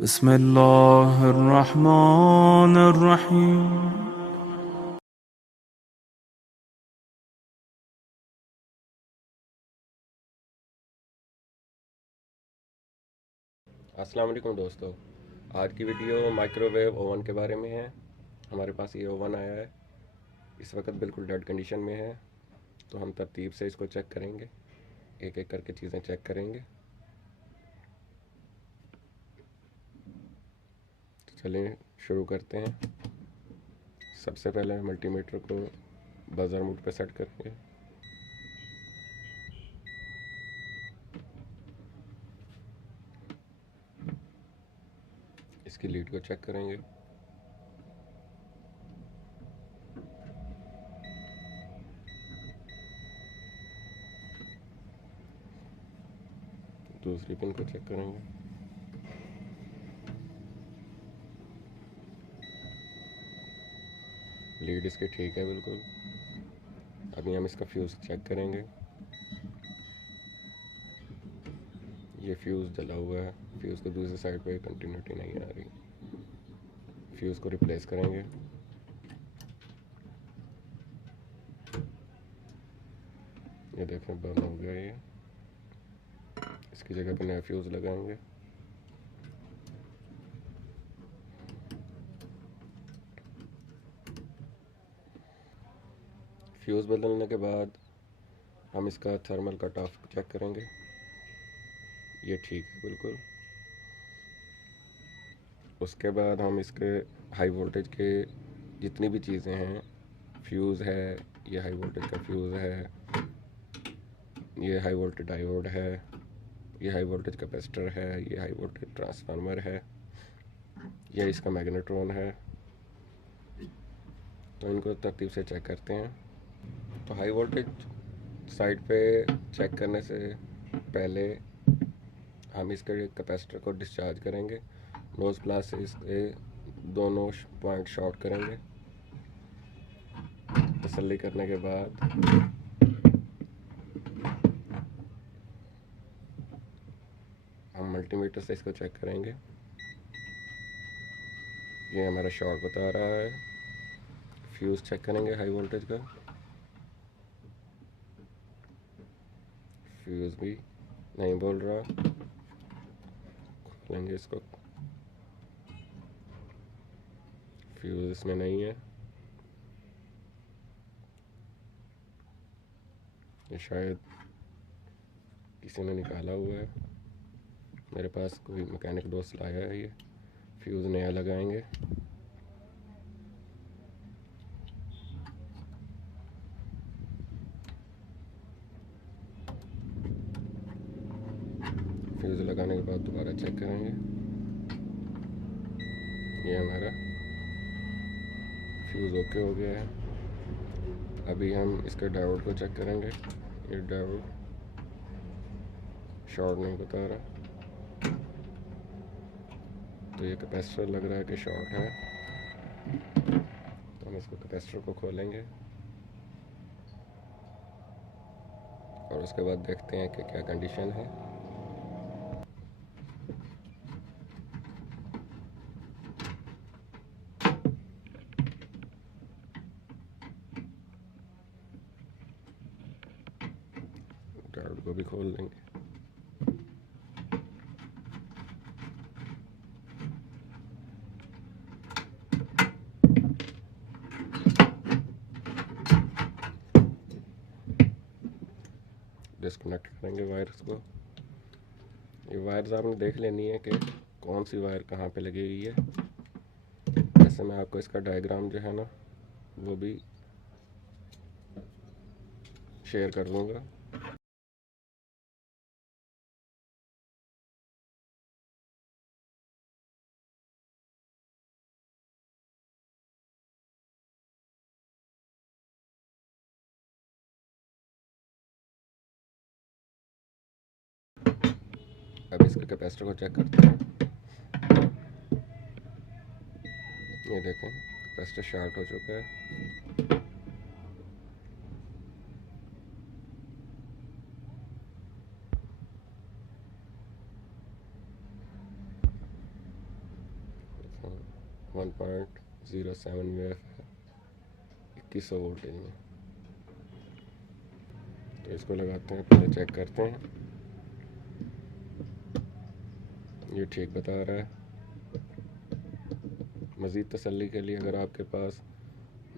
बिस्मिल्लाहिर्रहमानिर्रहीम। अस्सलाम वालेकुम दोस्तों। आज की वीडियो माइक्रोवेव ओवन के बारे में है। हमारे पास ये ओवन आया है, इस वक्त बिल्कुल डेड कंडीशन में है। तो हम तरतीब से इसको चेक करेंगे, एक एक करके चीज़ें चेक करेंगे। तो चलिए शुरू करते हैं। सबसे पहले मल्टीमीटर को बजर मोड पे सेट करेंगे। इसकी लीड को चेक करेंगे। दूसरी पिन को चेक करेंगे। लीड इसकी ठीक है बिल्कुल। अभी हम इसका फ्यूज़ चेक करेंगे। ये फ्यूज़ जला हुआ है, फ्यूज़ को दूसरी साइड पे कंटिन्यूटी नहीं आ रही। फ्यूज़ को रिप्लेस करेंगे। ये देखें बर्न हो गया ये। इसकी जगह पे नया फ्यूज़ लगाएंगे। फ्यूज़ बदलने के बाद हम इसका थर्मल कट ऑफ चेक करेंगे। ये ठीक है बिल्कुल। उसके बाद हम इसके हाई वोल्टेज के जितनी भी चीज़ें हैं, फ्यूज़ है, ये हाई वोल्टेज का फ्यूज़ है, ये हाई वोल्टेज डायोड है, ये हाई वोल्टेज कैपेसिटर है, ये हाई वोल्टेज ट्रांसफार्मर है, ये इसका मैग्नेट्रॉन है। तो इनको तरतीब से चेक करते हैं। तो हाई वोल्टेज साइड पे चेक करने से पहले हम इसके कैपेसिटर को डिस्चार्ज करेंगे। नोज़ प्लस से इसके दोनों पॉइंट शॉर्ट करेंगे। तसल्ली करने के बाद हम मल्टीमीटर से इसको चेक करेंगे। ये हमारा शॉर्ट बता रहा है। फ्यूज़ चेक करेंगे हाई वोल्टेज का। फ्यूज़ भी नहीं बोल रहा। खोलेंगे इसको। फ्यूज़ इसमें नहीं है। ये शायद किसी ने निकाला हुआ है। मेरे पास कोई मैकेनिक दोस्त लाया है ये। फ्यूज़ नया लगाएंगे। फ्यूज़ लगाने के बाद दोबारा चेक करेंगे। ये हमारा फ्यूज़ ओके हो गया है। अभी हम इसके डायोड को चेक करेंगे। ये डायोड शॉर्ट नहीं बता रहा। तो ये कैपेसिटर लग रहा है कि शॉर्ट है। तो हम इसको कैपेसिटर को खोलेंगे और उसके बाद देखते हैं कि क्या कंडीशन है। डायोड को भी खोल लेंगे। डिस्कनेक्ट करेंगे वायर्स को। ये वायर्स आपने देख लेनी है कि कौन सी वायर कहाँ पे लगी हुई है। ऐसे मैं आपको इसका डायग्राम जो है ना वो भी शेयर कर दूँगा। अब इसके कैपेसिटर को चेक करते हैं। ये देखें कैपेसिटर शॉर्ट हो चुका है। 1.07 VF है 2100 वोल्टेज में। तो इसको लगाते हैं, पहले चेक करते हैं। ये ठीक बता रहा है। मज़ीद तसल्ली के लिए अगर आपके पास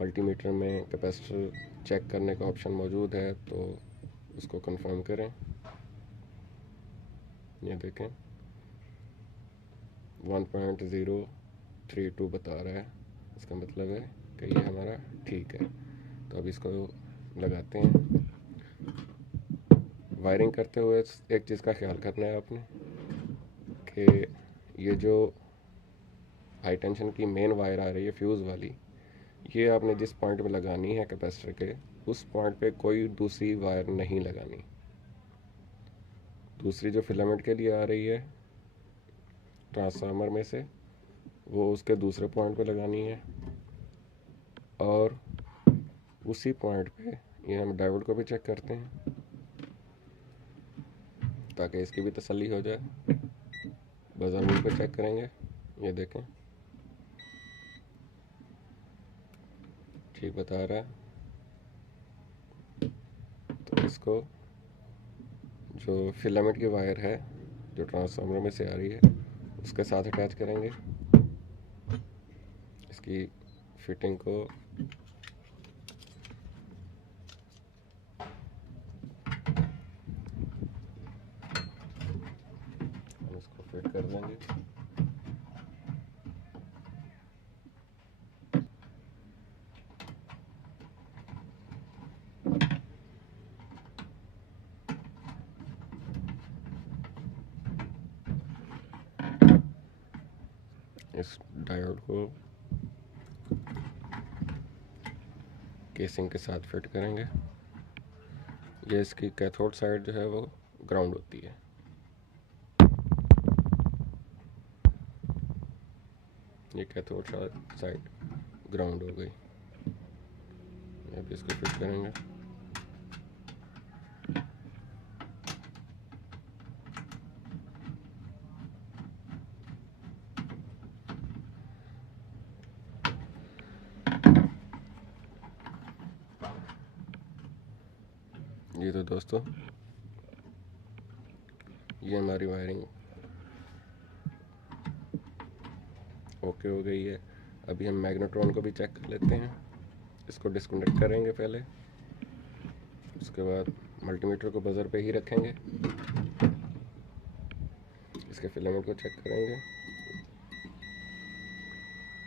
मल्टीमीटर में कैपेसिटर चेक करने का ऑप्शन मौजूद है तो उसको कंफर्म करें। ये देखें 1.032 बता रहा है, इसका मतलब है कि ये हमारा ठीक है। तो अब इसको लगाते हैं। वायरिंग करते हुए एक चीज़ का ख्याल करना है आपने कि ये जो हाई टेंशन की मेन वायर आ रही है फ्यूज़ वाली, ये आपने जिस पॉइंट पे लगानी है कैपेसिटर के, उस पॉइंट पे कोई दूसरी वायर नहीं लगानी। दूसरी जो फिलामेंट के लिए आ रही है ट्रांसफार्मर में से, वो उसके दूसरे पॉइंट पे लगानी है। और उसी पॉइंट पे ये हम डायोड को भी चेक करते हैं ताकि इसकी भी तसल्ली हो जाए। बजर मूव पे चेक करेंगे, ये देखें ठीक बता रहा है। तो इसको जो फिलामेंट की वायर है जो ट्रांसफार्मर में से आ रही है उसके साथ अटैच करेंगे। इसकी फिटिंग को हम इसको फिट कर देंगे। इस डायोड को केसिंग के साथ फिट करेंगे। ये इसकी कैथोड साइड जो है वो ग्राउंड होती है। ये कैथोड साइड ग्राउंड हो गई। अब इसको फिट करेंगे। ये तो दोस्तों ये हमारी वायरिंग ओके हो गई है। अभी हम मैग्नेट्रॉन को भी चेक कर लेते हैं। इसको डिस्कनेक्ट करेंगे पहले, उसके बाद मल्टीमीटर को बजर पे ही रखेंगे। इसके फिलामेंट को चेक करेंगे।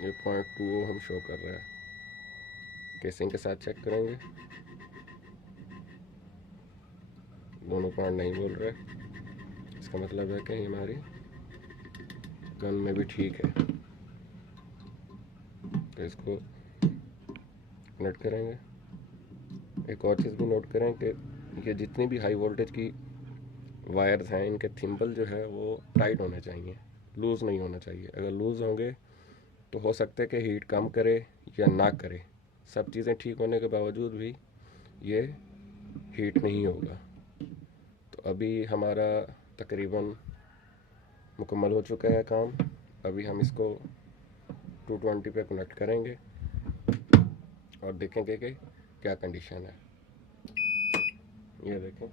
ये 0.2 हम शो कर रहा है। केसिंग के साथ चेक करेंगे, दोनों पॉइंट नहीं बोल रहे। इसका मतलब है कि हमारी गन में भी ठीक है। तो इसको कनेक्ट करेंगे। एक और चीज़ भी नोट करें कि ये जितनी भी हाई वोल्टेज की वायर्स हैं, इनके थिम्बल जो है वो टाइट होने चाहिए, लूज़ नहीं होना चाहिए। अगर लूज़ होंगे तो हो सकता है कि हीट कम करे या ना करे। सब चीज़ें ठीक होने के बावजूद भी ये हीट नहीं होगा। तो अभी हमारा तकरीबन मुकम्मल हो चुका है काम। अभी हम इसको 220 पे कनेक्ट करेंगे और देखेंगे कि क्या कंडीशन है। ये देखें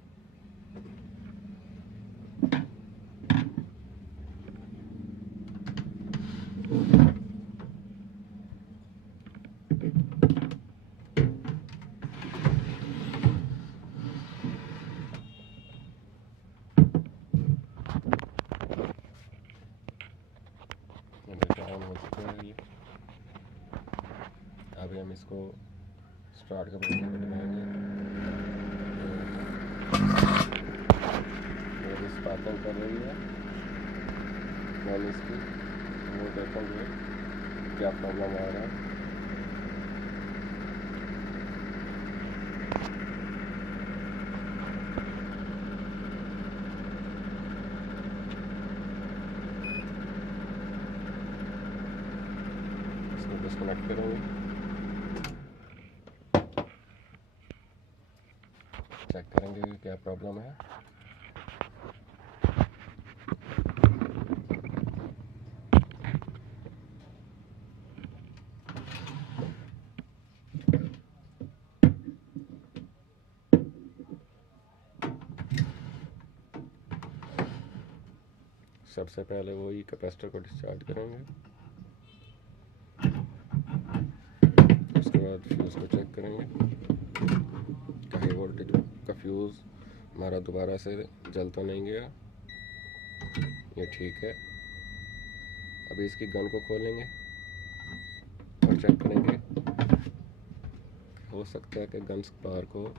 ऑन हो चुका है ये। अभी हम इसको स्टार्ट का बटन दबाएंगे। मेरी स्पार्किंग कर रही है मैंने इसकी, वो देखेंगे क्या प्रॉब्लम आ रहा है। इसको डिस्कनेक्ट करेंगे, चेक करेंगे कि क्या प्रॉब्लम है। सबसे पहले वही कैपेसिटर को डिस्चार्ज करेंगे, उसके बाद फ्यूज़ को चेक करेंगे। हाई वोल्टेज का फ्यूज़ हमारा दोबारा से जल तो नहीं गया, ये ठीक है। अभी इसकी गन को खोलेंगे और चेक करेंगे, हो सकता है कि गन स्पार्क हो।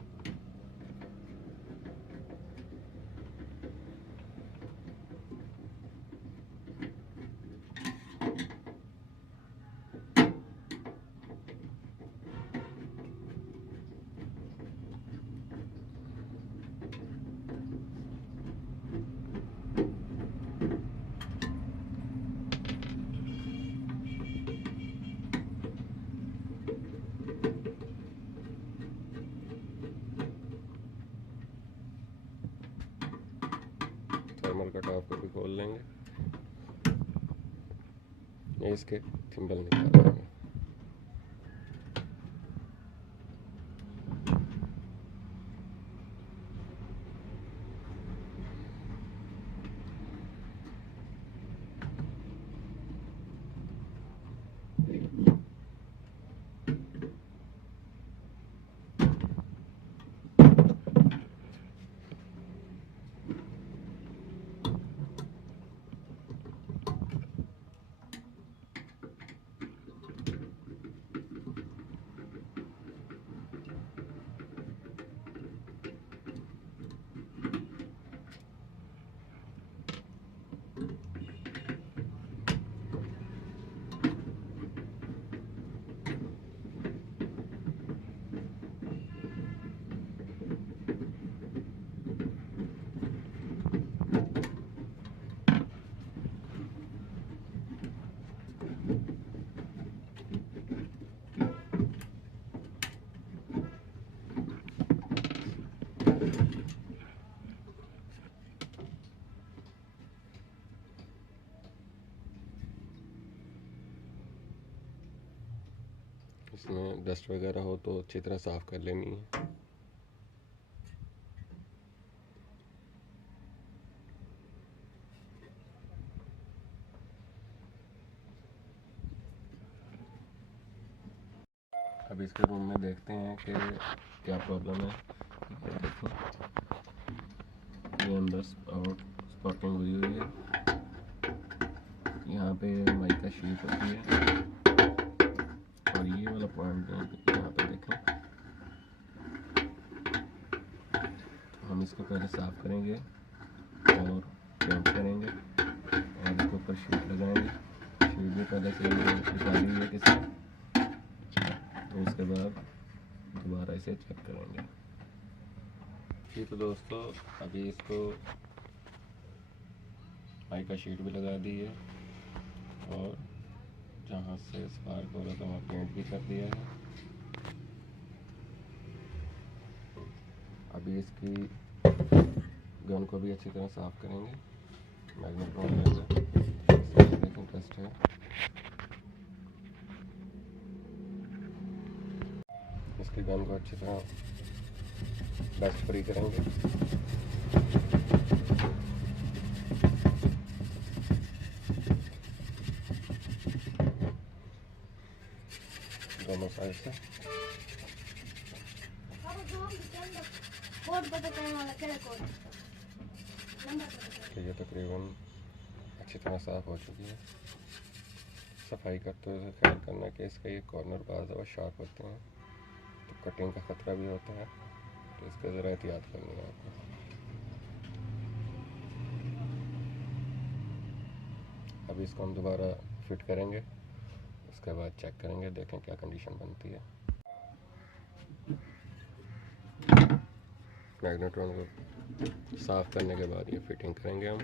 थर्मल कट ऑफ को भी खोल लेंगे, ये इसके थिम्बल निकाल देंगे। इसमें डस्ट वगैरह हो तो अच्छी तरह साफ़ कर लेनी है। अब इसके रूम में देखते हैं कि क्या प्रॉब्लम है। ये देखो, ये अंदर स्पॉटिंग हुई हुई है, यहाँ पे माइक का शीट होती है और ये वाला पॉइंट यहाँ पे देखें। तो हम इसको पहले साफ़ करेंगे और पेंट करेंगे और इसके ऊपर शीट लगाएंगे। शीट भी पहले से निकाली हुई है किसी, तो उसके बाद दोबारा इसे चेक करेंगे। जी तो दोस्तों, अभी इसको माइक का शीट भी लगा दी है और जहाँ से स्पार्क हो रहा था वहाँ पेंट भी कर दिया है। अभी इसकी गन को भी अच्छी तरह साफ़ करेंगे। मैग्नेट्रॉन लेंगे, लेकिन टेस्ट है। इसकी गन को अच्छी तरह डस्ट फ्री करेंगे। दोनों साइड से ये तकरीबन अच्छी तरह साफ़ हो चुकी है। सफाई करते हुए ख्याल करना कि इसका ये कॉर्नर बाज़ दफ़ा शार्प होते हैं तो कटिंग का ख़तरा भी होता है, तो इसका ज़रा एहतियात करनी है आपको। अभी इसको हम दोबारा फिट करेंगे, उसके बाद चेक करेंगे, देखें क्या कंडीशन बनती है। मैग्नेट्रॉन को साफ़ करने के बाद ये फिटिंग करेंगे हम।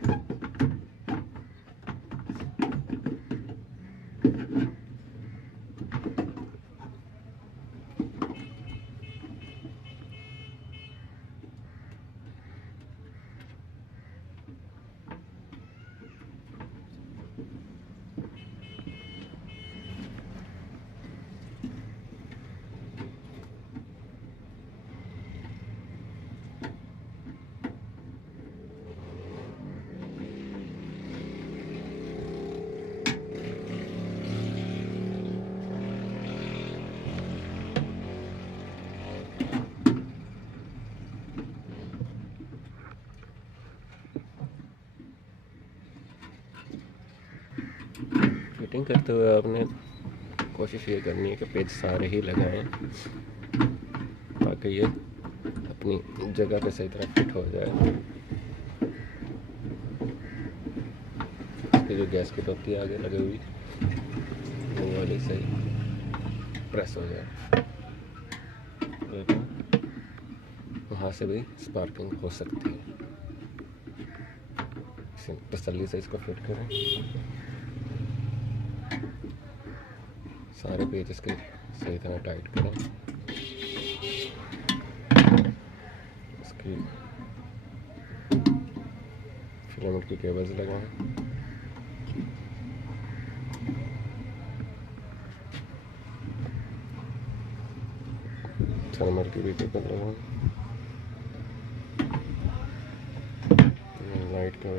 फिटिंग करते हुए आपने कोशिश ये करनी है कि पेज सारे ही लगाएं ताकि ये अपनी जगह पे सही तरह फिट हो जाए। इसकी जो गैस्केट होती है आगे लगी हुई वो वाली सही प्रेस हो जाए, लेकिन वहाँ से भी स्पार्किंग हो सकती है। इसे तसल्ली से इसको फिट करें। सारे पेज इसके सही तरह टाइट करें। इसकी फिलामेंट की केबल्स लगाएं। थर्मल की भी केबल लगाएं। लाइट का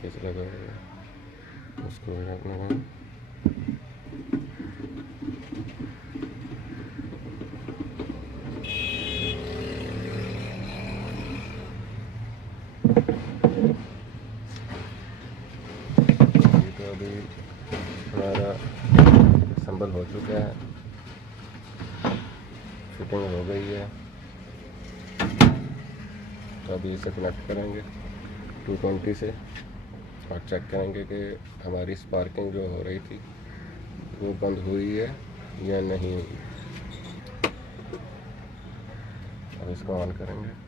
पेज लगा हुआ है उसको लगाएं। तो अभी हमारा संबल हो चुका है, फिटिंग हो गई है। तो अभी इसे कनेक्ट करेंगे 220 से और चेक करेंगे कि हमारी स्पार्किंग जो हो रही थी वो बंद हुई है या नहीं हुई। अब इसको ऑन करेंगे।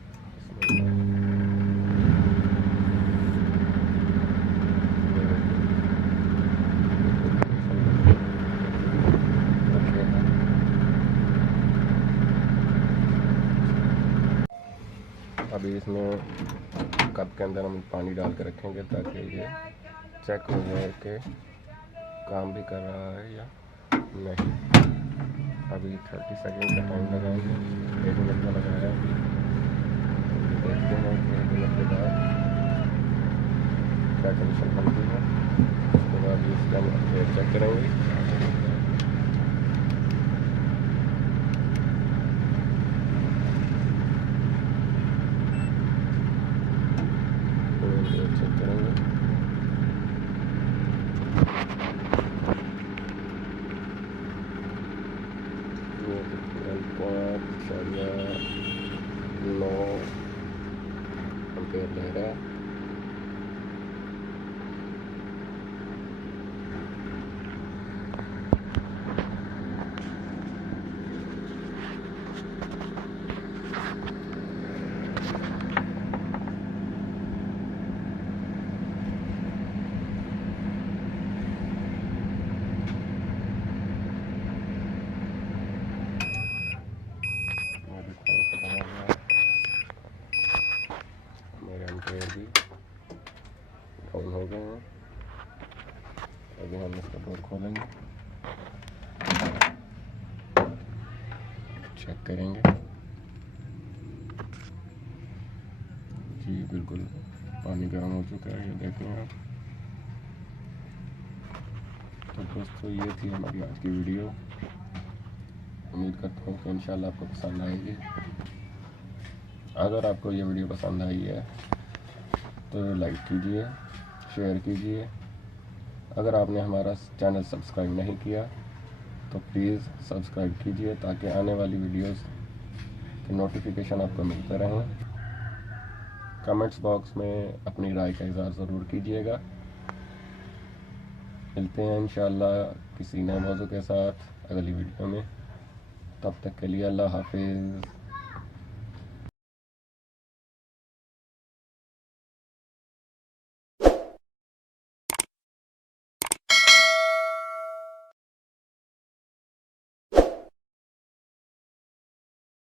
अभी इसमें कप के अंदर हम पानी डाल के रखेंगे ताकि ये चेक हो जाए कि काम भी कर रहा है या नहीं। अभी 30 सेकंड का टाइम लगाएंगे, 1 मिनट का लगाया। देखते हैं कि 1 मिनट के बाद क्या कंडीशन बनती है। उसके बाद इसका हम चेक करेंगे। चेक करेंगे। ये 9 एम्पेयर ले रहा है। मेरे एम्पेयर भी डाउन हो गए हैं। अभी हम इसका डोर खोलेंगे, चेक करेंगे। जी बिल्कुल पानी गर्म हो चुका है, ये देखें आप। तो दोस्तों ये थी हमारी आज की वीडियो। उम्मीद करता हूँ कि इंशाल्लाह आपको पसंद आएगी। अगर आपको ये वीडियो पसंद आई है तो लाइक कीजिए, शेयर कीजिए। अगर आपने हमारा चैनल सब्सक्राइब नहीं किया तो प्लीज़ सब्सक्राइब कीजिए ताकि आने वाली वीडियोस के नोटिफिकेशन आपको मिलते रहें। कमेंट्स बॉक्स में अपनी राय का इज़हार ज़रूर कीजिएगा। मिलते हैं इंशाल्लाह किसी नए मौजू के साथ अगली वीडियो में। तब तक के लिए अल्लाह हाफिज़।